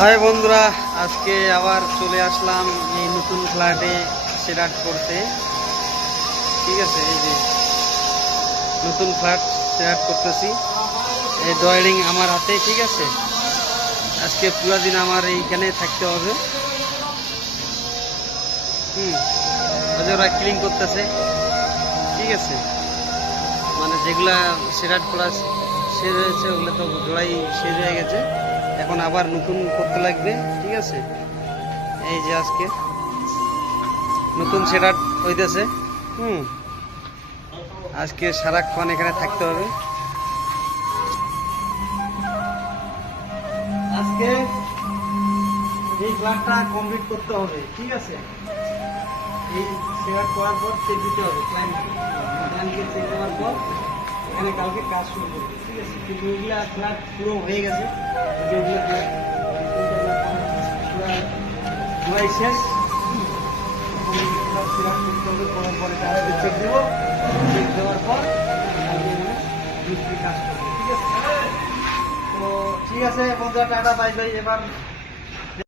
High বন্ধুরা, আজকে আবার চলে আসলাম এই নতুন ফ্ল্যাটে সেট করতে। ঠিক আছে, এই যে নতুন ফ্ল্যাট সেট করতেছি, এই ড্রয়িং আমার হাতে। ঠিক আছে, আজকে পুরো দিন আমার এইখানে থাকতে হবে। ওরা ক্লিন করতেছে। ঠিক আছে, মানে যেগুলা সেট করা শেষ হয়েছে ওগুলো তো জোড়াই শেষ হয়ে গেছে, এখন আবার নতুন করতে লাগবে। ঠিক আছে, এই যে আজকে নতুন সেট হইতেছে। আজকে সারাক্ষণ এখানে থাকতে হবে। আজকে এই ফ্ল্যাটটা কমপ্লিট করতে হবে। ঠিক আছে, এই সেট করার পর চেক দিতে হবে ক্লায়েন্টকে চেক দেওয়ার পর এখানে কালকে কাজ শুরু করবে। ঠিক আছে, কিন্তু এগুলা ফ্ল্যাট পুরো হয়ে গেছে, যেগুলো পুরো শেষ। করার পরে চেক দেবো, চেক দেওয়ার পর মিস্ত্রি কাজ করবে। ঠিক আছে, তো ঠিক আছে বন্ধুরা, টাটা বাই বাই। এবার